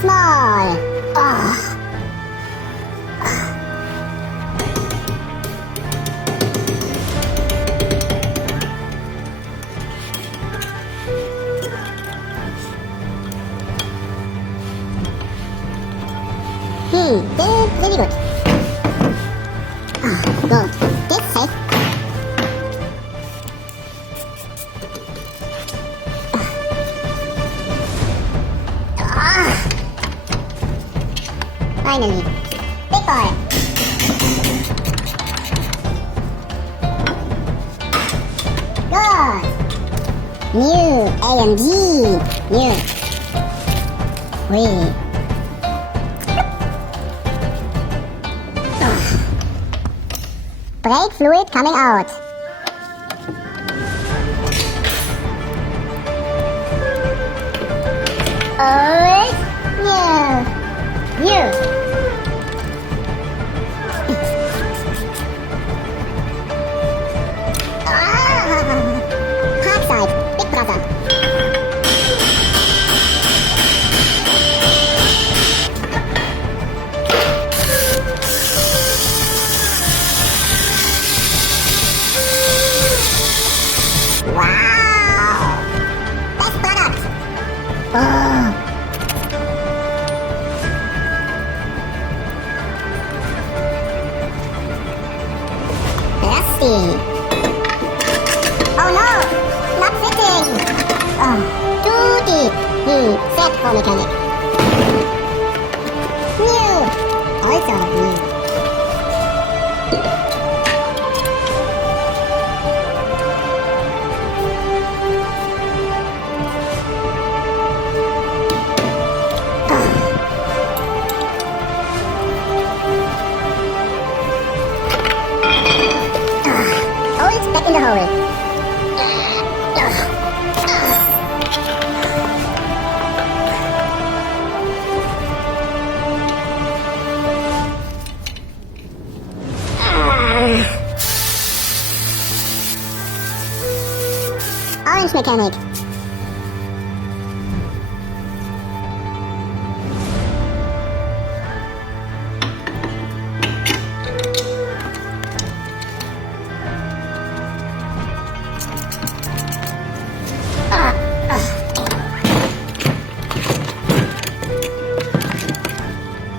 Small. Oh. Very good. Good. Get safe. Finally. Big boy. Good. New AMG. New. Wait. Brake fluid coming out. Always new. New. Parkside, big brother. Wow! Best product! Oh! Rusty! Oh no! Not fitting! Oh, too deep! Set for mechanic. New! Also new. Back in the hole. Orange mechanic.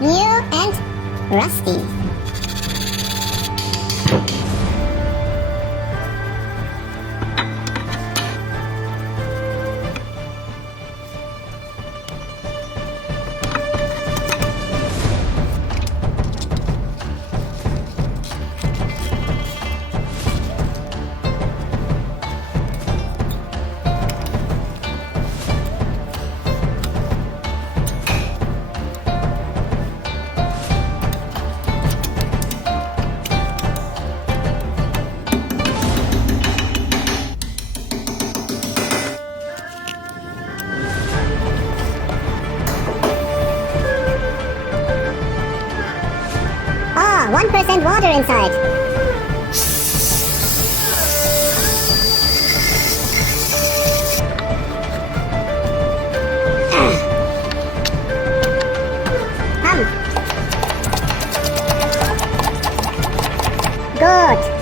New and rusty. Ah, 1% water inside. Good.